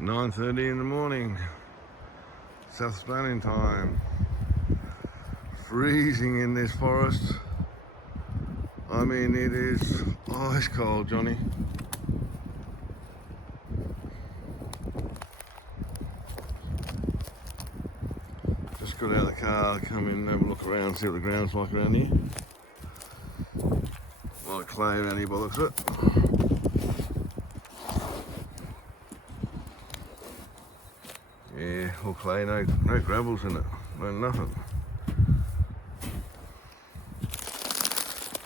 9:30 in the morning, South Australian time. Freezing in this forest. I mean, it is ice cold, Johnny. Just got out of the car, come in and have a look around, see what the ground's like around here. A lot of clay around here by the looks of it. Yeah, all clay, no gravels in it, no nothing.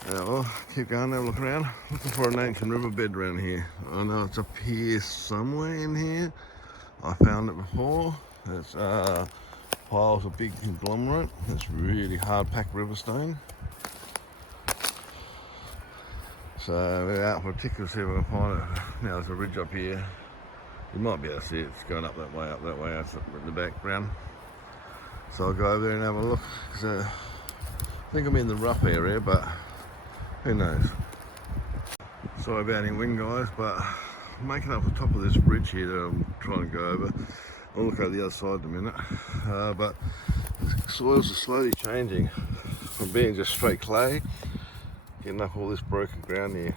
Yeah, well, keep going, have a look around. Looking for an ancient riverbed around here. I know it's up here somewhere in here. I found it before. It's piles of big conglomerate. It's really hard packed riverstone. So we're out for a tick to see if we can find it. Now there's a ridge up here. You might be able to see it. It's going up that way, that's in the background. So I'll go over there and have a look. So I think I'm in the rough area, but who knows. Sorry about any wind, guys, but I'm making up the top of this ridge here that I'm trying to go over. I'll look over the other side in a minute. But the soils are slowly changing from being just straight clay, getting up all this broken ground here.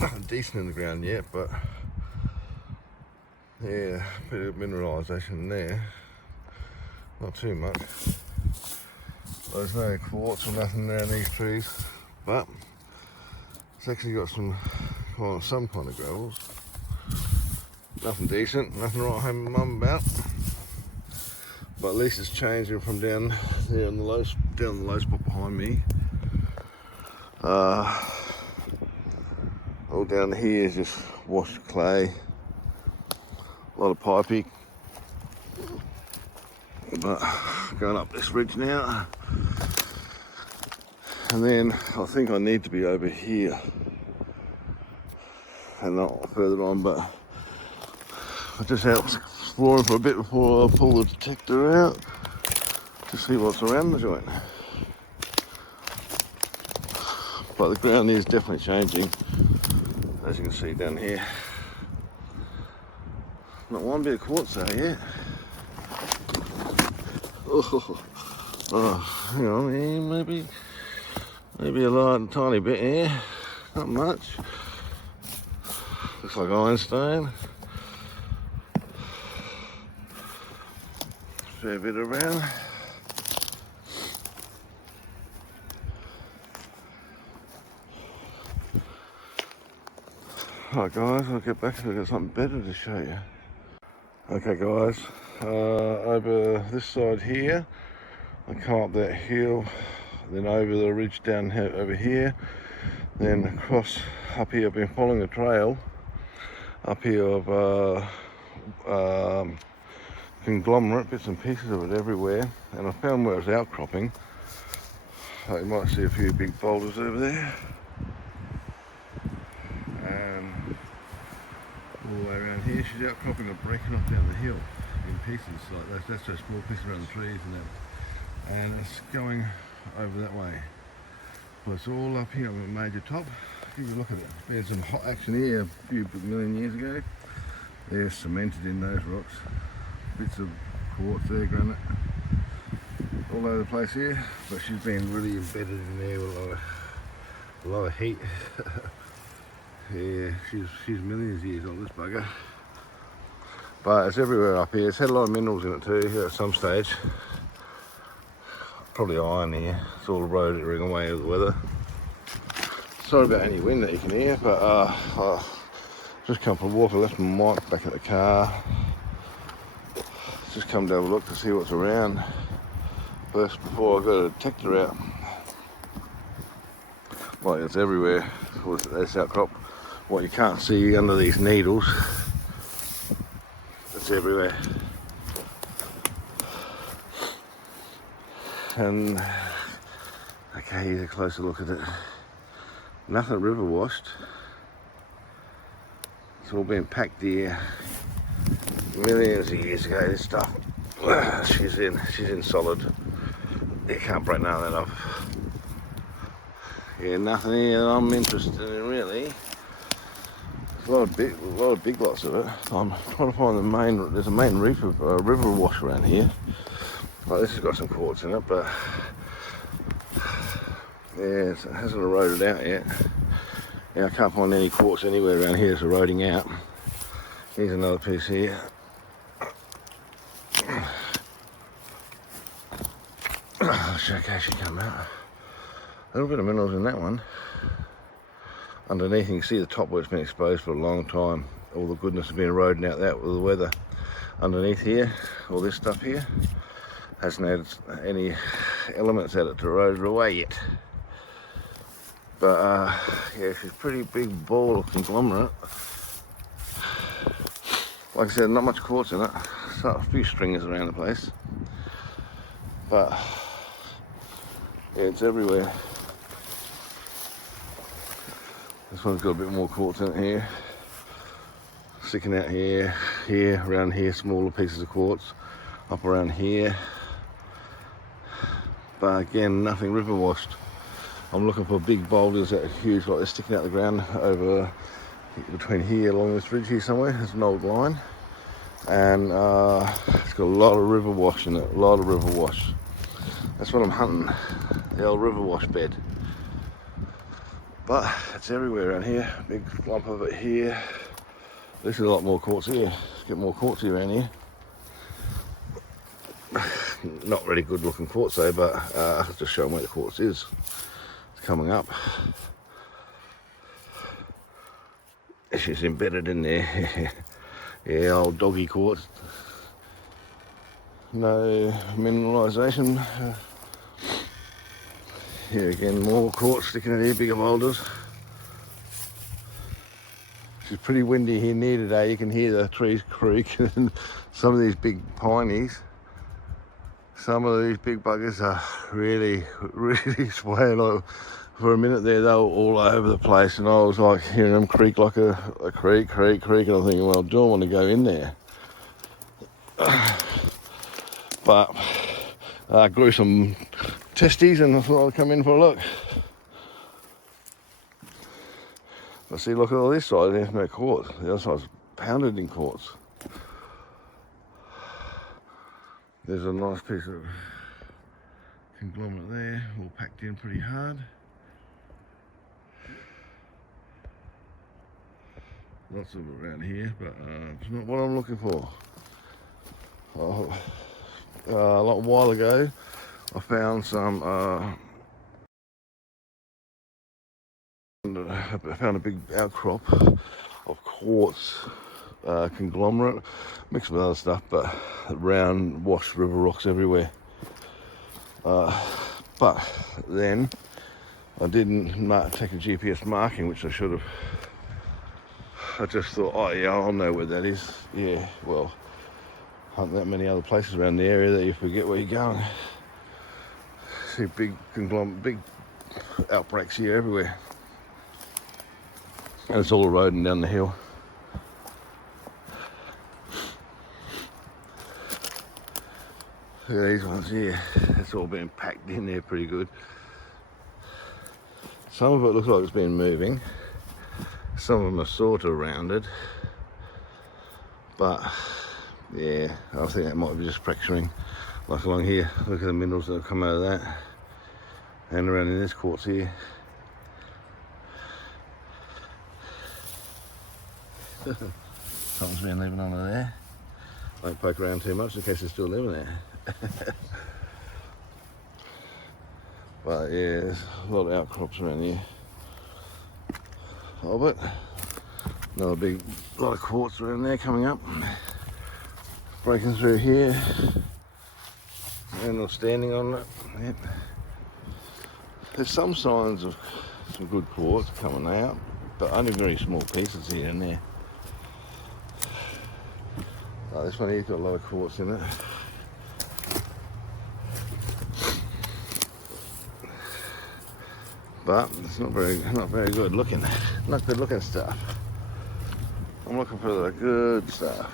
Nothing decent in the ground yet, but yeah, a bit of mineralisation there. Not too much. There's no quartz or nothing there in these trees, but it's actually got some kind of gravels. Nothing decent, nothing to write home and mum about. But at least it's changing from down there on the low spot behind me. All down here is just washed clay. A lot of piping. But going up this ridge now. And then I think I need to be over here and not further on, but I just out exploring for a bit before I pull the detector out to see what's around the joint. But the ground is definitely changing, as you can see down here. Not one bit of quartz there yet. Oh, hang on, maybe a tiny bit here, not much. Looks like ironstone. Fair bit around. Alright guys, I'll get back and I've got something better to show you. Okay guys, over this side here, I come up that hill, then over the ridge down here, over here, then across up here. I've been following a trail up here of conglomerate, bits and pieces of it everywhere, and I found where it was outcropping. So you might see a few big boulders over there. And all the way around here, she's outcropping and breaking off down the hill in pieces like that. That's just small pieces around the trees and that. And it's going over that way. Well, it's all up here on a major top. Give you a look at it. There's some hot action here a few million years ago. They're cemented in those rocks. Bits of quartz there, granite, all over the place here. But she's been really embedded in there with a lot of heat. Yeah, she's millions of years old, this bugger. But it's everywhere up here. It's had a lot of minerals in it too here at some stage. Probably iron here. It's all eroding away with the weather. Sorry about any wind that you can hear, but I just come for a walk. I left my mic back at the car. Just come to have a look to see what's around first before I got a detector out. Like it's everywhere. This outcrop. What you can't see under these needles, it's everywhere. And okay, here's a closer look at it. Nothing river washed. It's all been packed here millions of years ago. This stuff, she's in solid. You can't break none of that off. Yeah, nothing here that I'm interested in really. a lot of big lots of it. I'm trying to find the main. There's a main river wash around here. Like this has got some quartz in it, but yeah, it hasn't eroded out yet. Yeah, I can't find any quartz anywhere around here that's eroding out. Here's another piece here. I'll show you how she come out. A little bit of minerals in that one. Underneath you can see the top where it's been exposed for a long time. All the goodness has been eroding out that with the weather. Underneath here, all this stuff here, hasn't had any elements at it to erode it away yet. But yeah, she's a pretty big ball of conglomerate. Like I said, not much quartz in it. So a few stringers around the place. But yeah, it's everywhere. This one's got a bit more quartz in it here. Sticking out here, around here, smaller pieces of quartz. Up around here. But again, nothing river washed. I'm looking for big boulders that are huge, like they're sticking out the ground over between here along this ridge here somewhere. There's an old line. And it's got a lot of river wash in it, a lot of river wash. That's what I'm hunting, the old river wash bed. But it's everywhere around here, big lump of it here. This is a lot more quartz here. Let's get more quartz around here. Not really good looking quartz though, but I'll just show them where the quartz is. It's coming up. She's embedded in there. Yeah, old doggy quartz. No mineralisation. Here again, more quartz sticking in here, bigger boulders. It's pretty windy here near today. You can hear the trees creak and some of these big pinies. Some of these big buggers are really swaying. Like, for a minute there, they were all over the place, and I was like hearing them creak like a creak, and I'm thinking, well, do I want to go in there? But I grew some testes and I thought I'd come in for a look. But see, look at all this side, there's no quartz. The other side's pounded in quartz. There's a nice piece of conglomerate there, all packed in pretty hard. Lots of it around here, but it's not what I'm looking for. A lot while ago, I found some. I found a big outcrop of quartz conglomerate, mixed with other stuff, but round washed river rocks everywhere. But then I didn't take a GPS marking, which I should have. I just thought, oh yeah, I'll know where that is. Yeah, well, hunt that many other places around the area that you forget where you're going. See big conglomerate, big outbreaks here everywhere. And it's all eroding down the hill. Look at these ones here. It's all been packed in there pretty good. Some of it looks like it's been moving. Some of them are sort of rounded. But yeah, I think that might be just fracturing. Like along here, look at the minerals that have come out of that. And around in this quartz here. Something's been living under there. Don't poke around too much in case it's still living there. But yeah, there's a lot of outcrops around here of it. Another big lot of quartz around there coming up. Breaking through here. And I'm standing on it. Yep. There's some signs of some good quartz coming out, but only very small pieces here and there. Like this one here's got a lot of quartz in it. But it's not very good looking. Not good looking stuff. I'm looking for the good stuff.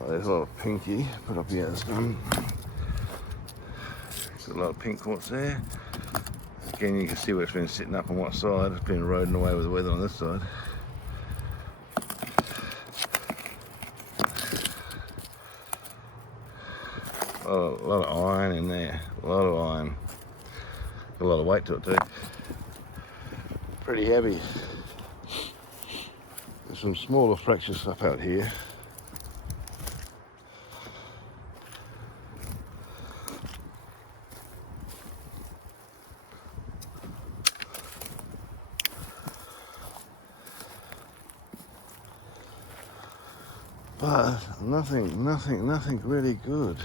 Oh, there's a lot of pinky put up here this time. There's a lot of pink quartz there. Again, you can see where it's been sitting up on what side. It's been eroding away with the weather on this side. A lot of iron in there, a lot of iron. Got a lot of weight to it too. Pretty heavy. There's some smaller fracture stuff out here. But nothing really good.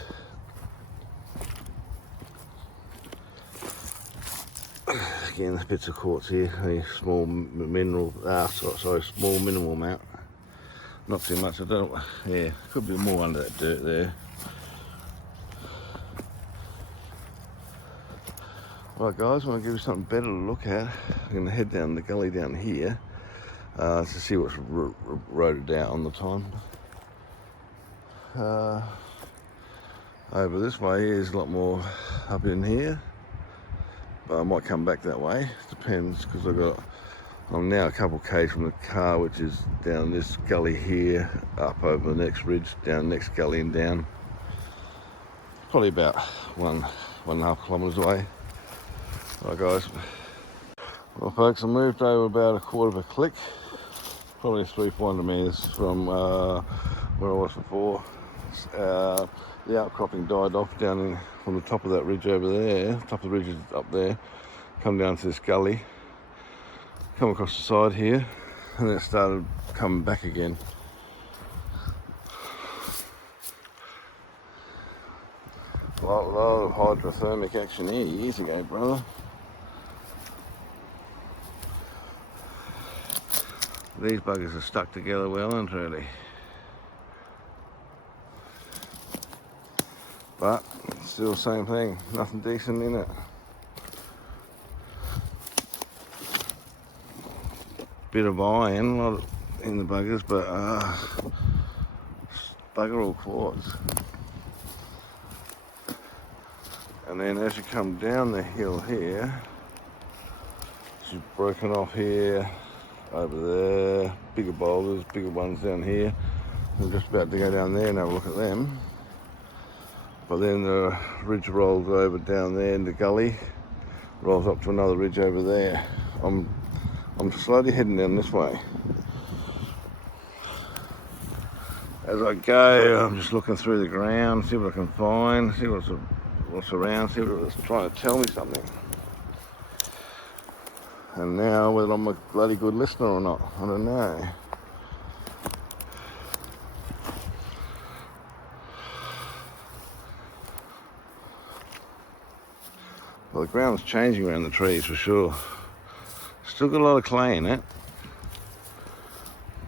Again, bits of quartz here, a small mineral, small minimal amount. Not too much, yeah, could be more under that dirt there. Right guys, I want to give you something better to look at. I'm going to head down the gully down here to see what's eroded out on the time. Over this way is a lot more up in here, but I might come back that way. Depends, because I'm now a couple k's from the car, which is down this gully here, up over the next ridge, down the next gully and down. Probably about 1.5 kilometres away. Right guys. Well folks, I moved over about a quarter of a click, probably 300 metres from where I was before. The outcropping died off down from the top of that ridge over there. Top of the ridge is up there. Come down to this gully, come across the side here, and then it started coming back again. A lot of hydrothermic action here years ago, brother. These buggers are stuck together well and truly. But still same thing, nothing decent in it. Bit of iron, a lot in the buggers, but bugger all quartz. And then as you come down the hill here, she's broken off here, over there, bigger boulders, bigger ones down here. I'm just about to go down there and have a look at them. But then the ridge rolls over down there in the gully, rolls up to another ridge over there. I'm slowly heading down this way. As I go, I'm just looking through the ground, see what I can find, see what's around, see what it's trying to tell me something. And now whether I'm a bloody good listener or not, I don't know. Well, the ground's changing around the trees for sure. Still got a lot of clay in it,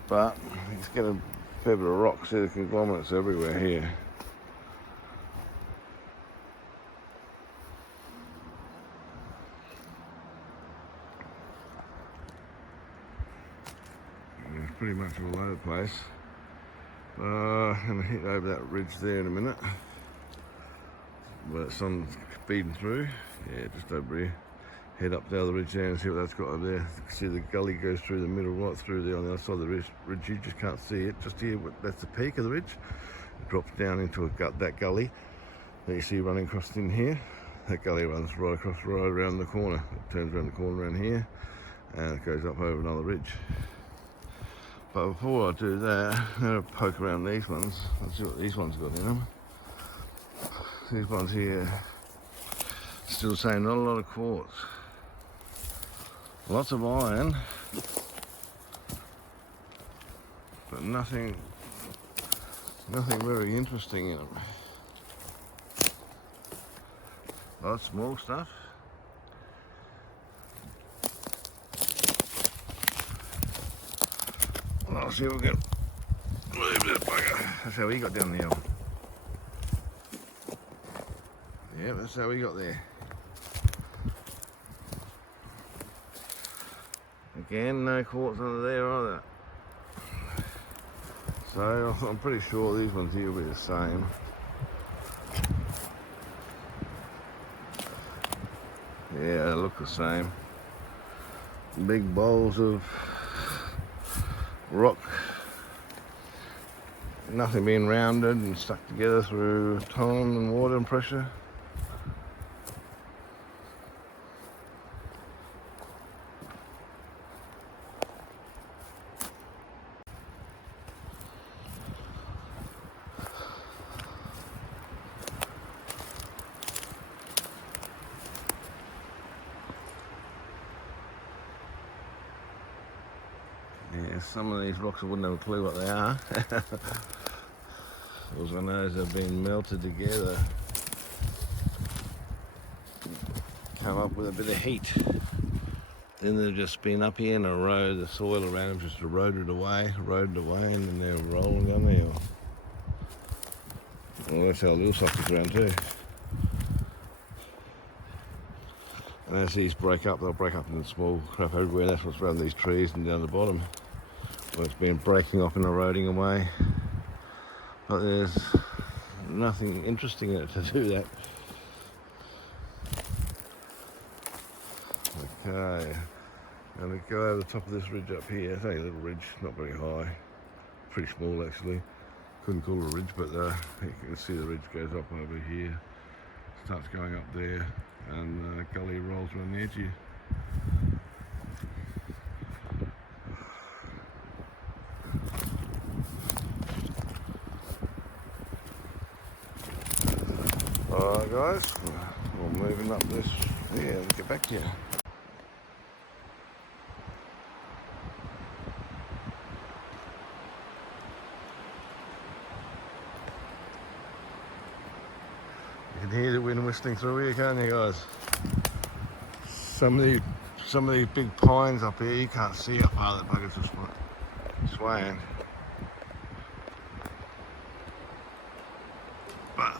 but it's got a fair bit of rocks here, the conglomerates everywhere here. It's pretty much all over the place. I'm going to hit over that ridge there in a minute, where the sun's feeding through. Yeah, just over here. Head up the other ridge there and see what that's got over there. You can see the gully goes through the middle, right through there on the other side of the ridge. You just can't see it. Just here, that's the peak of the ridge. It drops down into that gully that you see running across in here. That gully runs right around the corner. It turns around the corner around here, and it goes up over another ridge. But before I do that, I'm going to poke around these ones. Let's see what these ones got in them. These ones here, still saying not a lot of quartz. Lots of iron, but nothing very interesting in them. A lot of small stuff. Well, I'll see if we can move this bugger. That's how he got down the hill. Yeah, that's how we got there. Again, no quartz under there either. So I'm pretty sure these ones here will be the same. Yeah, they look the same. Big bowls of rock. nothing being rounded and stuck together through time and water and pressure. Yeah, some of these rocks I wouldn't have a clue what they are. All I know is they've been melted together, come up with a bit of heat. Then they've just been up here and eroded, the soil around them just eroded away, and then they're rolling on there. Well, that's how little soft the ground too. And as these break up, they'll break up into small crap everywhere. That's what's around these trees and down the bottom. Well, it's been breaking off and eroding away. But there's nothing interesting in it to do that. Okay, I'm going to go over the top of this ridge up here. It's only a little ridge, not very high. Pretty small actually. Couldn't call it a ridge, but you can see the ridge goes up over here. Starts going up there, and the gully rolls around the edge here. Alright guys, we're moving up this, let's get back to you. You can hear the wind whistling through here, can't you guys? Some of these big pines up here, you can't see up part of the buggers are swaying. But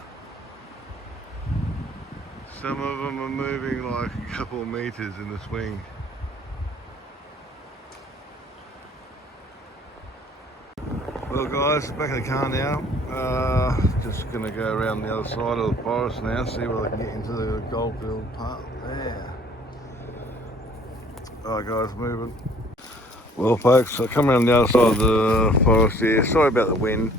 some of them are moving like a couple of meters in the swing. Well guys, back in the car now. Just going to go around the other side of the forest now, see whether I can get into the goldfield part there. Alright guys, moving. Well folks, I come around the other side of the forest here. Sorry about the wind.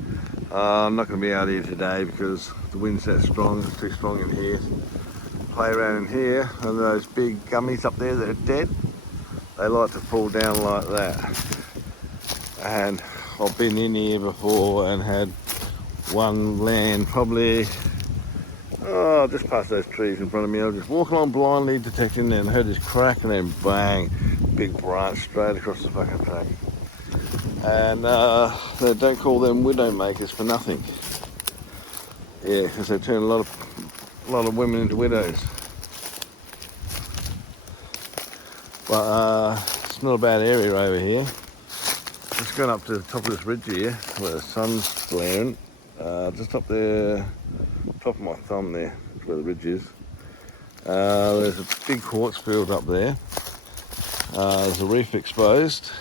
I'm not going to be out here today because the wind's that strong, it's too strong in here. Play around in here, and those big gummies up there that are dead, they like to fall down like that. And I've been in here before and had one land probably just past those trees in front of me. I was just walking along blindly detecting and heard this crack, and then bang, big branch straight across the fucking track. And they don't call them widow makers for nothing. Yeah, because they turn a lot of women into widows. But it's not a bad area over here. Just going up to the top of this ridge here where the sun's glaring. Just up there, top of my thumb there, where the ridge is. There's a big quartz field up there. There's a reef exposed.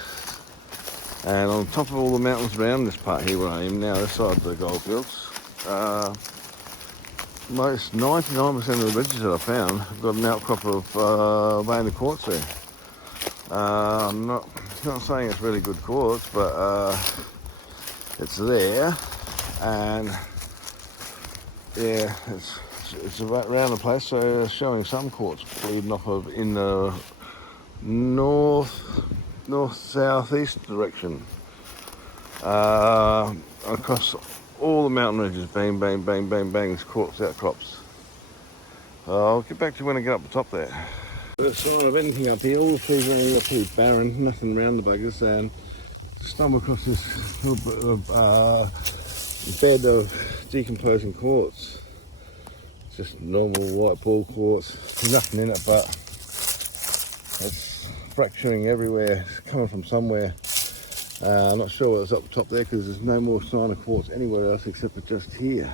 And on top of all the mountains around this part here where I am now, this side of the goldfields, most 99% of the ridges that I found have got an outcrop of vein of quartz there. I'm not saying it's really good quartz, but it's there, and yeah, it's around the place. So it's showing some quartz bleeding off of in the north-southeast direction, across all the mountain ridges. Bang, bang, bang, bang, bang. There's quartz outcrops. I'll get back to when I get up the top there. The sign of anything up here, all the trees around here are pretty barren, nothing around the buggers, and stumble across this little bit of bed of decomposing quartz. It's just normal white ball quartz, there's nothing in it, but it's fracturing everywhere, it's coming from somewhere. I'm not sure what's up the top there because there's no more sign of quartz anywhere else except for just here.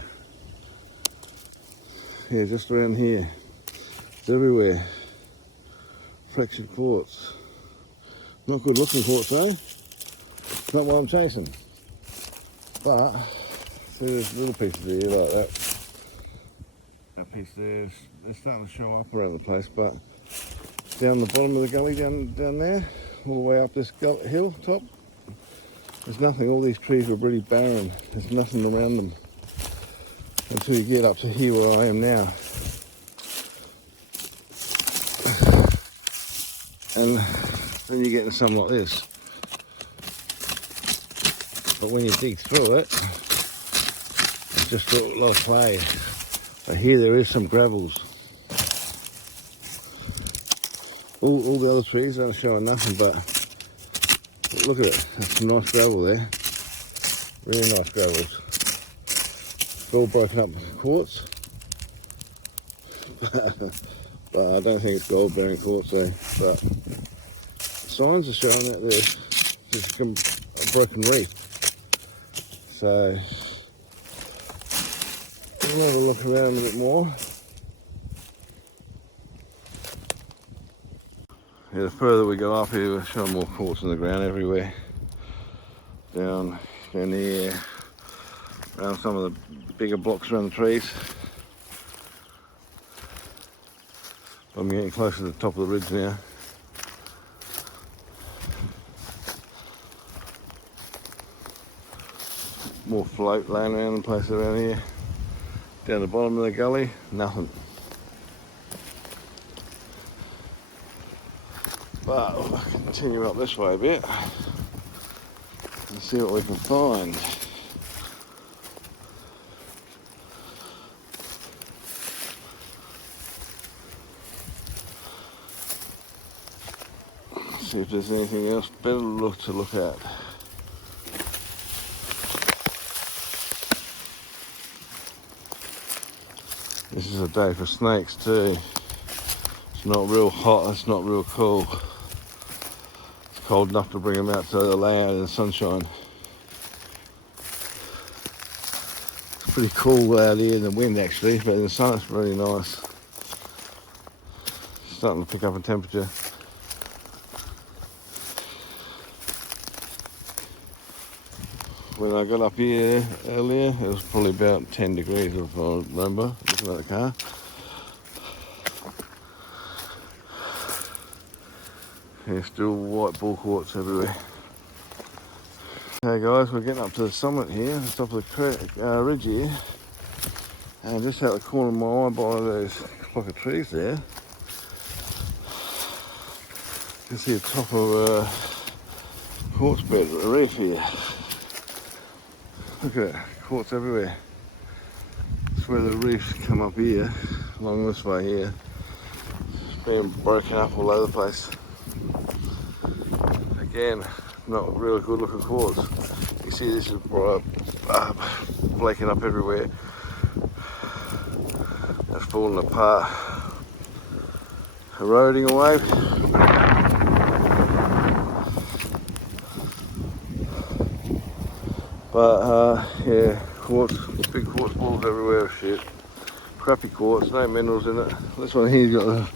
Yeah, just around here, it's everywhere. Fractured quartz. Not good looking quartz though. It's not what I'm chasing. But see, there's little pieces here like that. That piece there, they're starting to show up around the place, but down the bottom of the gully, down there, all the way up this hill top, There's nothing, all these trees are really barren. There's nothing around them until you get up to here where I am now. And then you get into something like this. But when you dig through it, it's just a lot of clay. But here there is some gravels. All the other trees aren't showing nothing, but look at it. There's some nice gravel there. Really nice gravels. It's all broken up with quartz. But I don't think it's gold bearing quartz though. But signs are showing that there's a broken reef. So we'll have a look around a bit more. Yeah, the further we go up here, we're showing more quartz in the ground everywhere. Down here, around some of the bigger blocks around the trees. I'm getting close to the top of the ridge now. More float laying around the place around here. Down the bottom of the gully, nothing. But we'll continue up this way a bit and see what we can find. See if there's anything else better to look at. This is a day for snakes too. It's not real hot, it's not real cool. It's cold enough to bring them out to lay out in the sunshine. It's pretty cool out here in the wind actually, but in the sun it's really nice. It's starting to pick up in temperature. When I got up here earlier, it was probably about 10 degrees if I remember, looking at the car. There's still white bull quartz everywhere. Okay guys, we're getting up to the summit here, the top of the ridge here. And just out the corner of my eye by those flock of trees there, you can see the top of a quartz bed, a reef here. Look at it, quartz everywhere. That's where the reefs come up here, along this way here. It's being broken up all over the place. Again, not really good looking quartz. You see this is flaking up everywhere. That's falling apart, eroding away. But yeah, quartz, big quartz balls everywhere, shit. Crappy quartz, no minerals in it. This one here's got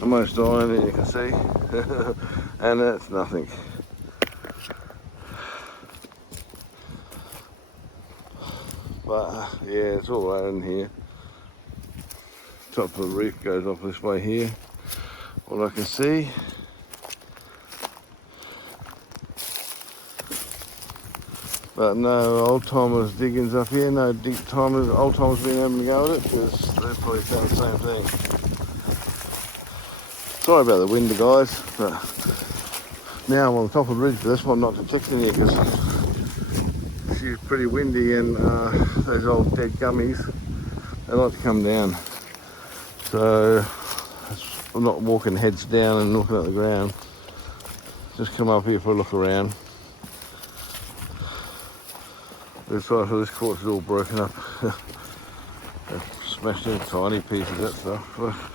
the most iron in it, you can see. And that's nothing. But yeah, it's all right in here. Top of the reef goes off this way here. What I can see. But no old timers diggings up here, no old timers been having a go at it because they've probably found the same thing. Sorry about the wind guys, but now I'm on the top of the ridge, but that's why I'm not detecting here because it's pretty windy and those old dead gummies, they like to come down. So I'm not walking heads down and looking at the ground. Just come up here for a look around. This side of this quartz is all broken up. They've smashed in tiny pieces, that stuff.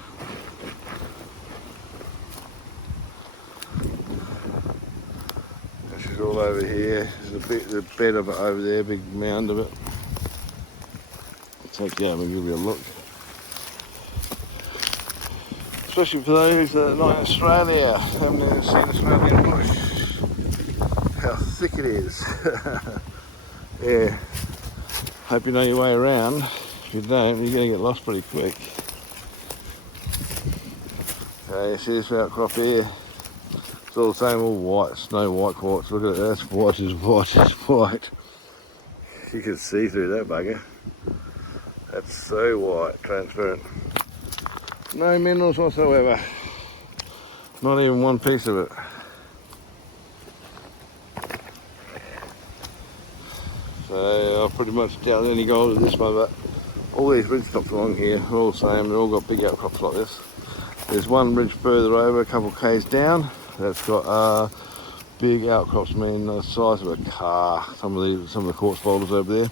This is all over here. There's the bed of it over there, big mound of it. Take you out and give you a look. Especially for those that are not in Australia, haven't even seen Australian bush. How thick it is. Yeah, hope you know your way around. If you don't, you're going to get lost pretty quick. Okay, you see this outcrop here? It's all the same, all white, snow white quartz. Look at it, that's white as white as white. You can see through that bugger. That's so white, transparent. No minerals whatsoever. Not even one piece of it. So I pretty much doubt any gold in this one, but all these ridge tops along here are all the same. They've all got big outcrops like this. There's one ridge further over, a couple of k's down, that's got big outcrops, I mean the size of a car. Some of the quartz boulders over there,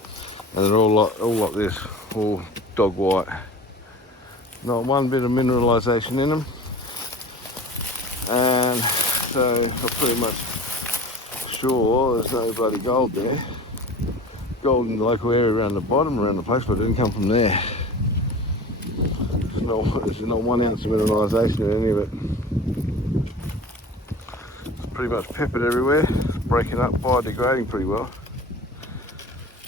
and they're all like this, all dog white. Not one bit of mineralisation in them, and so I'm pretty much sure there's no bloody gold there. Gold in the local area around the bottom, around the place, but it didn't come from there. There's not 1 ounce of mineralisation in any of it. It's pretty much peppered everywhere, breaking up, biodegrading pretty well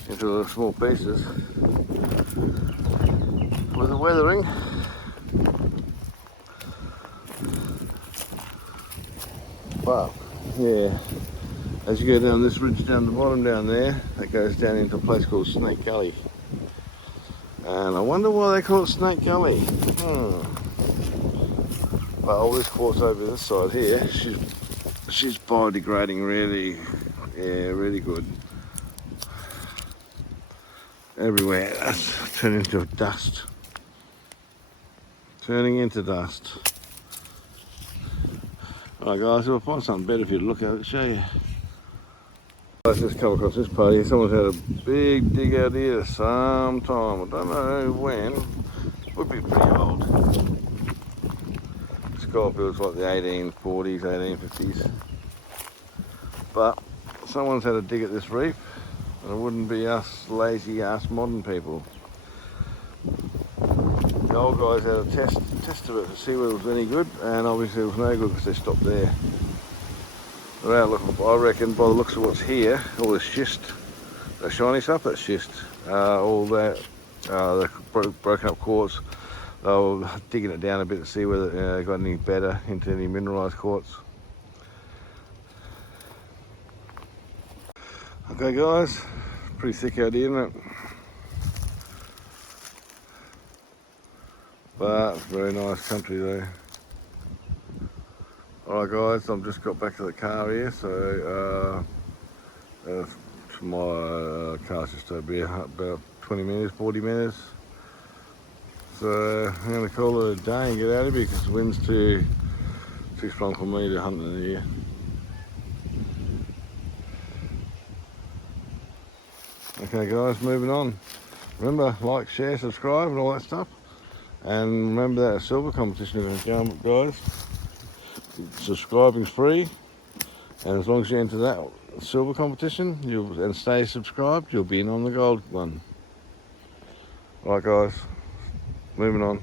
into small pieces. With the weathering, but yeah, as you go down this ridge down the bottom down there, that goes down into a place called Snake Gully. And I wonder why they call it Snake Gully. But all this quartz over this side here, she's biodegrading really, yeah, really good. Everywhere, that's turning into dust. Turning into dust. Alright guys, if I find something better for you to look at, I'll show you. I've just come across this part here. Someone's had a big dig out here sometime. I don't know when. It would be pretty old. Sky feels like the 1840s, 1850s. But someone's had a dig at this reef, and it wouldn't be us lazy ass modern people. The old guys had a test of it to see whether it was any good, and obviously it was no good because they stopped there. I reckon by the looks of what's here, all this schist, the shiny stuff, that's schist. All that, the broken up quartz, they were digging it down a bit to see whether it got any better into any mineralised quartz. Okay guys, pretty thick out here, isn't it? But it's very nice country though. Alright guys, I've just got back to the car here, so my car's just over here, about 20 minutes, 40 minutes. So I'm going to call it a day and get out of here because the wind's too strong for me to hunt in here. Okay guys, moving on. Remember, like, share, subscribe and all that stuff. And remember that silver competition is going to go, guys. Subscribing's free, and as long as you enter that silver competition and stay subscribed, you'll be in on the gold one. Right guys, moving on.